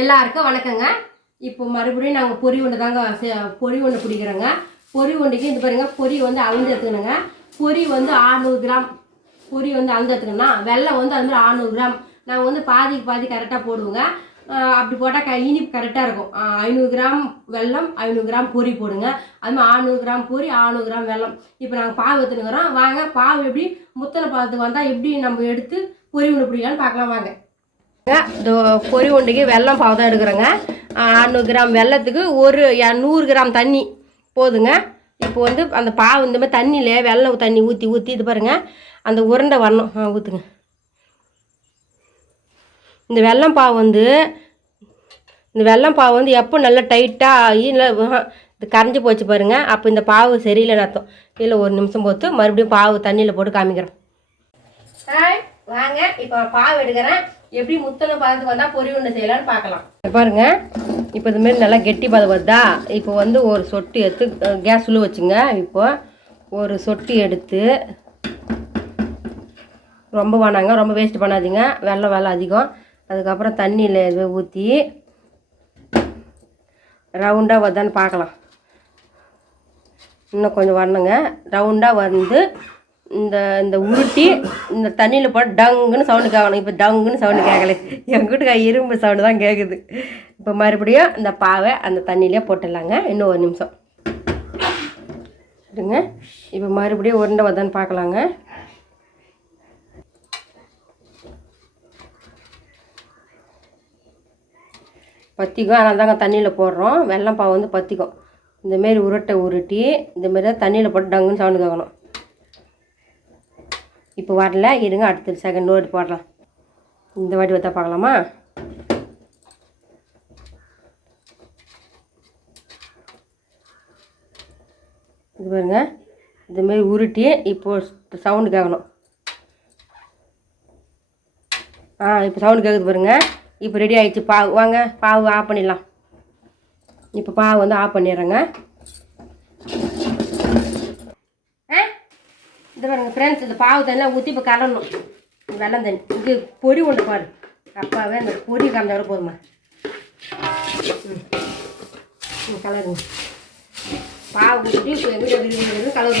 எல்லாருக்கும் வணக்கங்க. இப்போ மறுபடியும் நாங்கள் பொரி ஒன்று தாங்க செ- பொரி ஒன்று பிடிக்கிறோங்க. பொரி ஒன்றுக்கு இது பாருங்க பொரி வந்து அளந்து எடுத்துக்கணுங்க. பொரி வந்து 600 கிராம். பொரி வந்து அளந்து எடுத்துக்கணும்னா வெள்ளம் வந்து அது மாதிரி 600 கிராம். நாங்கள் வந்து பாதிக்கு பாதி கரெக்டாக போடுவோங்க. அப்படி போட்டால் க இனிப்பு கரெக்டாக இருக்கும். ஐநூறு கிராம் வெல்லம் ஐநூறு கிராம் பொரி போடுங்க. அது மாதிரி 600 கிராம் பொரி 600 கிராம் வெல்லம். இப்போ நாங்கள் பாவு எடுத்துனுக்குறோம் வாங்க பாவு எப்படி? முத்தனை பாதத்துக்கு வந்தால் எப்படி நம்ம எடுத்து பொரி ஒன்று பிடிக்கலான்னு பார்க்கலாம். வாங்க. பொறி பொரி வெள்ளம் பாவம் தான் எடுக்கிறோங்க. அறநூறு கிராம் வெல்லத்துக்கு ஒரு நூறு கிராம் தண்ணி போதுங்க. இப்போ வந்து அந்த பாவு இந்த மாதிரி தண்ணியில் வெள்ளம் தண்ணி ஊற்றி ஊற்றி இது பாருங்க. அந்த உருண்டை வரணும். ஆ ஊற்றுங்க இந்த வெல்லம் பாவு வந்து இந்த வெல்லம் பாவு வந்து எப்போ நல்லா டைட்டாக இல்லை இது கரைஞ்சி போச்சு பாருங்கள் அப்போ இந்த பாவு சரியில்லைன்னு அர்த்தம். இல்லை ஒரு நிமிஷம் போத்து மறுபடியும் பாவு தண்ணியில் போட்டு காமிக்கிறேன். வாங்க. இப்போ பாவு எடுக்கிறேன். எப்படி முத்தனை பதத்துக்கு வந்தால் பொறி உண்டை செய்யலாம்னு பார்க்கலாம். பாருங்க இப்போ இதுமாரி நல்லா கெட்டி பதம் வருதா? இப்போ வந்து ஒரு சொட்டு எடுத்து கேஸ் உள்ள வச்சுங்க. இப்போ ஒரு சொட்டு எடுத்து ரொம்ப வேணாங்க ரொம்ப வேஸ்ட் பண்ணாதீங்க. வெள்ளம் வெள்ளம் அதிகம். அதுக்கப்புறம் தண்ணியில் இது ஊற்றி ரவுண்டாக வருதான்னு பார்க்கலாம். இன்னும் கொஞ்சம் வரணுங்க. ரவுண்டாக வந்து இந்த இந்த உருட்டி இந்த தண்ணியில் போட்டு டங்குன்னு சவுண்டு கேட்கணும். இப்போ டங்குன்னு சவுண்டு கேட்கல. எங்கள் வீட்டுக்கு இரும்பு சவுண்டு தான் கேட்குது. இப்போ மறுபடியும் இந்த பாவை அந்த தண்ணியிலே போட்டுடலாங்க. இன்னும் ஒரு நிமிஷம். இருங்க. இப்போ மறுபடியும் உருண்டை வந்தான்னு பார்க்கலாங்க. பத்திக்கும். அதனால் தாங்க தண்ணியில் போடுறோம். வெல்லம் பாவு வந்து பத்திக்கும். இந்தமாரி உருட்டை உருட்டி இந்தமாரி தான் தண்ணியில் போட்டு டங்குன்னு சவுண்டு கேட்கணும். இப்போ வரல இருங்க அடுத்த செகண்ட் வாட்டி போடலாம். இந்த வாட்டி வத்தா பார்க்கலாமா? இது பாருங்க இதுமாரி உருட்டி இப்போ சவுண்டு கேட்கணும் ஆ இப்போ சவுண்டு கேட்குது பாருங்க. இப்போ ரெடி ஆகிடுச்சு பாவு வாங்க பாவு ஆஃப் பண்ணிடலாம். இப்போ பாவு வந்து ஆஃப் பண்ணிடுறேங்க ஆ இது பாருங்க ஃப்ரெண்ட்ஸ் இந்த பாவு தண்ணி ஊற்றி இப்போ கலரணும். வெள்ளம் தண்ணி. இது பொறி ஒன்று பாரு. அப்பாவே அந்த பொறி கலந்த விட போதுமா? ம். கலருங்க. பாவு ஊற்றி இப்போ எங்கிட்ட விரும்புகிறது கலர்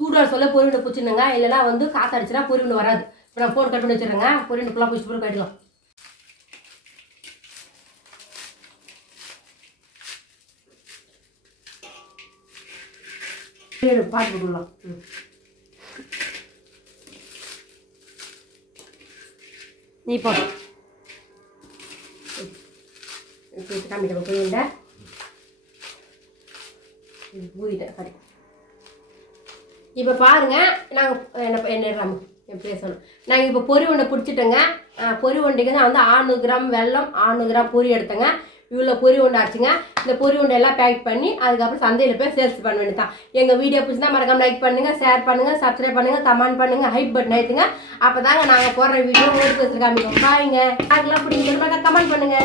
சூடாக சொல்ல பொருள் பிடிச்சிருந்தங்க. இல்லைன்னா வந்து காற்று அடிச்சுனா பொருள் வராது. இப்போ நான் ஃபோன் கட் பண்ணி வச்சுருங்க பொருள் ஃபுல்லாக பிடிச்சி போட்டு கட்டிடலாம் சரி, பாட்டு போட்டுடலாம். ம். நீ போ. காமிக்கிறேன் போயிருந்த ஊதிட்டேன் சரி இப்போ பாருங்க நாங்கள் என்ன என்ன ராமு என் பேசணும் நாங்கள் இப்போ பொரி ஒன்றை பிடிச்சிட்டோங்க. பொரி உண்டைக்கு தான் வந்து 600 கிராம் வெல்லம் 600 கிராம் பொரி எடுத்தேங்க. இவ்வளோ பொரி உண்டை ஆச்சுங்க. இந்த பொரி உண்டை எல்லாம் பேக் பண்ணி அதுக்கப்புறம் சந்தையில் போய் சேல்ஸ் பண்ண வேண்டியதான் எங்கள் வீடியோ பிடிச்சிருந்தா மறக்காம லைக் பண்ணுங்கள் ஷேர் பண்ணுங்க சப்ஸ்கிரைப் பண்ணுங்கள் கமெண்ட் பண்ணுங்கள் ஹைப் பட்டன் ஆயிடுங்க அப்போ தாங்க நாங்கள் போடுற வீடியோ ஓடி பேசுகிற காமிக்கும் பாருங்க. அதெல்லாம் பிடிக்கும் கமெண்ட் பண்ணுங்க.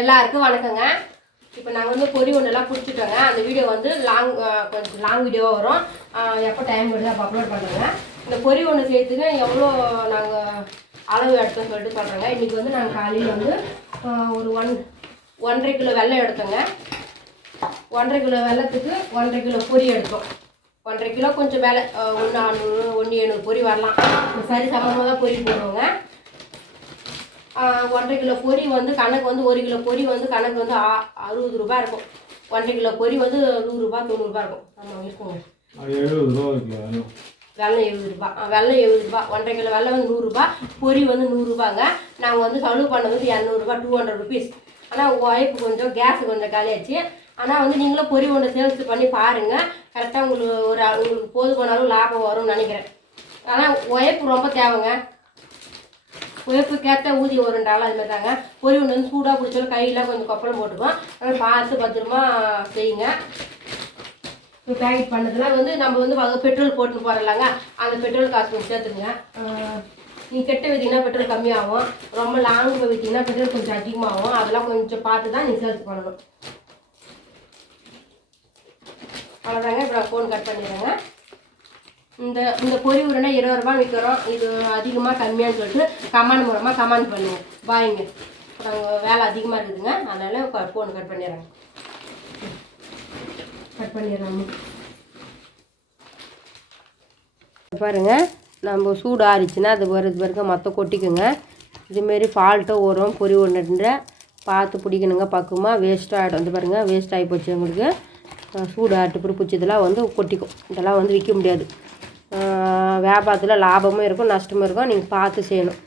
எல்லாருக்கும் வணக்கங்க. இப்போ நாங்கள் வந்து பொரி ஒன்றெல்லாம் பிடிச்சிட்டோங்க அந்த வீடியோ வந்து லாங் கொஞ்சம் லாங் வீடியோவாக வரும். எப்போ டைம் வருது அப்போ அப்லோட் பண்ணுறேங்க இந்த பொரி ஒன்று செய்யறதுக்கு எவ்வளோ நாங்கள் அளவு எடுத்தோம்னு சொல்லிட்டு சொல்கிறேங்க இன்றைக்கி வந்து நாங்கள் காலையில் வந்து ஒரு ஒன் ஒன்றரை கிலோ வெல்லம் எடுத்தோங்க. ஒன்றரை கிலோ வெல்லத்துக்கு ஒன்றரை கிலோ பொரி எடுத்தோம். ஒன்றரை கிலோ கொஞ்சம் வேலை ஒன்று அறுநூறு ஒன்று எழுநூறு பொரி வரலாம். சரி சமமாக தான் பொரி போடுவோங்க ஒன்றரை கிலோ பொரி வந்து கணக்கு வந்து ஒரு கிலோ பொரி வந்து கணக்கு வந்து ஆ- அறுபது ரூபாய் இருக்கும். ஒன்றரை கிலோ பொரி வந்து நூறுரூபா தொண்ணூறுபா இருக்கும். ஆமாம் இருக்குங்க எழுபது ரூபா வெள்ளம் எழுபது ரூபா. வெள்ளம் எழுபது ரூபா. ஒன்றரை கிலோ வெள்ளம் வந்து நூறுரூபா பொரி வந்து நூறுரூபாங்க நாங்கள் வந்து செலவு பண்ணது வந்து இரநூறுபா டூ ஹண்ட்ரட் ருபீஸ் ஆனால் உழைப்பு கொஞ்சம் கேஸ் கொஞ்சம் காலியாச்சு. ஆனால் வந்து நீங்களும் பொரி ஒன்று சேல்ஸ் பண்ணி பாருங்கள் கரெக்டாக உங்களுக்கு ஒரு உங்களுக்கு போதுமான அளவு லாபம் வரும்னு நினைக்கிறேன். ஆனால் உழைப்பு ரொம்ப தேவைங்க. உழைப்புக்கேற்ற ஊதியம் வருன்றாலும் அது மாதிரி தாங்க பொறி ஒன்று வந்து சூடாக பிடிச்சாலும் கையில் கொஞ்சம் கொப்பளம் போட்டுப்போம் அதனால் பார்த்து பத்திரமா செய்யுங்க. இப்போ பேக்கெட் பண்ணதுலாம் வந்து நம்ம வந்து வக பெட்ரோல் போட்டுன்னு போகிறலாங்க அந்த பெட்ரோல் காசு கொஞ்சம் சேர்த்துக்குங்க. நீங்கள் கெட்ட விற்றீங்கன்னா பெட்ரோல் கம்மியாகும். ரொம்ப லாங் போய் பெட்ரோல் கொஞ்சம் அதிகமாகும். அதெல்லாம் கொஞ்சம் பார்த்து தான் நீங்கள் சேர்த்து பண்ணணும். அவ்வளோதாங்க இப்போ நான் ஃபோன் கட் பண்ணிடுறேங்க. இந்த இந்த பொரி உருண்டை இருபது ரூபாய் விற்கிறோம் இது அதிகமாக கம்மியான்னு சொல்லிட்டு கமெண்ட் மூலமாக கமெண்ட் பண்ணுங்க பாய்ங்க நாங்கள் வேலை அதிகமாக இருக்குதுங்க. அதனால் ஃபோன் கட் பண்ணிடுறேங்க கட் பண்ணிடுறோம் பாருங்க. நம்ம சூடு ஆறிச்சுன்னா அது வருது பிறகு மொத்த கொட்டிக்குங்க. இதுமாரி ஃபால்ட்டோ வரும் பொறி ஒன்றுன்ற பார்த்து பிடிக்கணுங்க. பக்குவமாக வேஸ்ட்டாக ஆகிடும் வந்து பாருங்கள் வேஸ்ட் ஆகி போச்சு உங்களுக்கு அஹ் சூடு ஆட்டு பூச்சி இதெல்லாம் வந்து கொட்டிக்கும். இதெல்லாம் வந்து விற்க முடியாது. வியாபாரத்தில் லாபமும் இருக்கும் நஷ்டமும் இருக்கும். நீங்கள் பார்த்து செய்யணும்.